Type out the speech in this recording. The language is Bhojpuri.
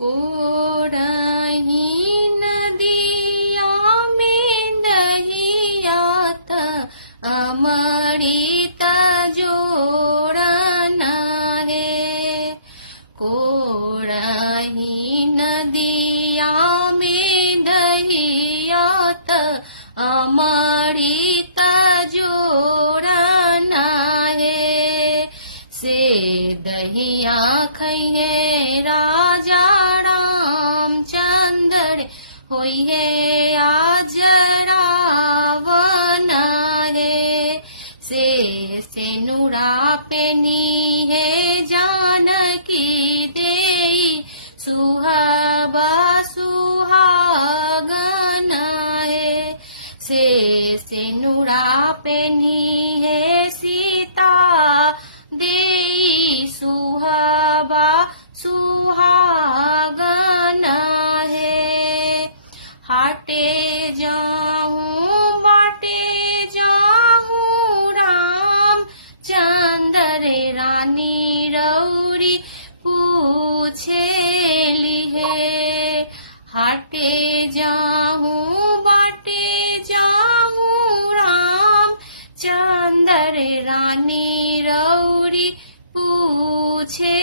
कोड़ही नदिया में दहियात अमृत जोड़न है। कोड़ही नदिया में दहियात अमृत जोड़न है। से दहिया खइहे राजा रामचंद्र होइहे आज रावण है। से नुरा पेनी है जानकी देई सुहाबा सुहागन है। से नुरा पेनी है सीता देई सुहाबा सुहागन है। हाटे जाऊं बाटे जाऊं राम चंद्र रानी रौरी पूछेली है। हाटे जाऊं बाटे जाऊं राम चंद्र रानी रौरी पूछे